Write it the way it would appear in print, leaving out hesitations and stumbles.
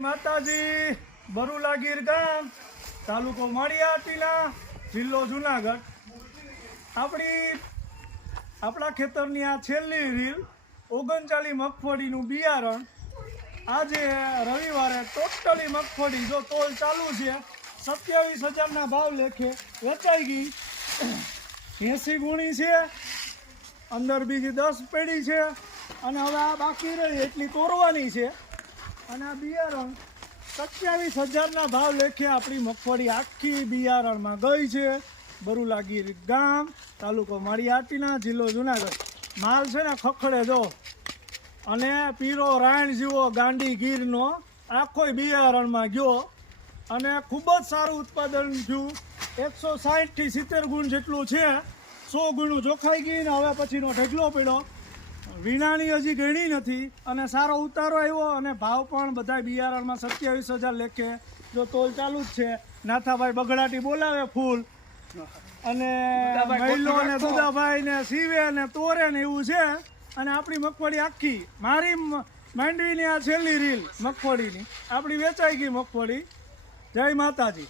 માતાજી બરુલા ગીર ગામ તાલુકો માળિયાટીલા જિલ્લો જુનાગઢ આપણા ખેતરની આ છેલ્લી રીલ 39 મગફળીનું બિયારણ આજે રવિવારે ટોટલી મગફળી જો તોલ ચાલુ છે 27,000ના ભાવ લેખે વેચાઈ ગઈ 80 ગુણી છે અંદર બીજી 10 પેઢી છે અને હવે આ બાકી રહી એટલી તોરવાની છે અને આ બિયારણ 27,000ના ભાવ લેખે આપણી મગફળી આખી બિયારણમાં ગઈ છે બરુલા ગીર ગામ તાલુકો માળિયાટીના જિલ્લો જુનાગઢ માલ છે ને ખખડે જો અને પીરો રાયણ જેવો ગાંડી ગીરનો આખો બિયારણમાં ગયો અને ખૂબ જ સારું ઉત્પાદન થયું 160 થી 70 ગુણ જેટલું છે 100 ગુણું જોખાઈ ગઈ ને હવે પછીનો ઢગલો પડ્યો વીણાની હજી ગણી નથી અને સારો ઉતારો આવ્યો અને ભાવ પણ બધા બિયારણમાં 27,000 લેખે જો તોલ ચાલુ જ છે નાથાભાઈ બગડાટી બોલાવે ફૂલ અને મહિલો ને દુદાભાઈ ને સીવે ને તોરે ને એવું છે અને આપણી મગફળી આખી મારી માંડવીની આ છેલ્લી રીલ મગફળીની આપણી વેચાઈ ગઈ મગફળી જય માતાજી।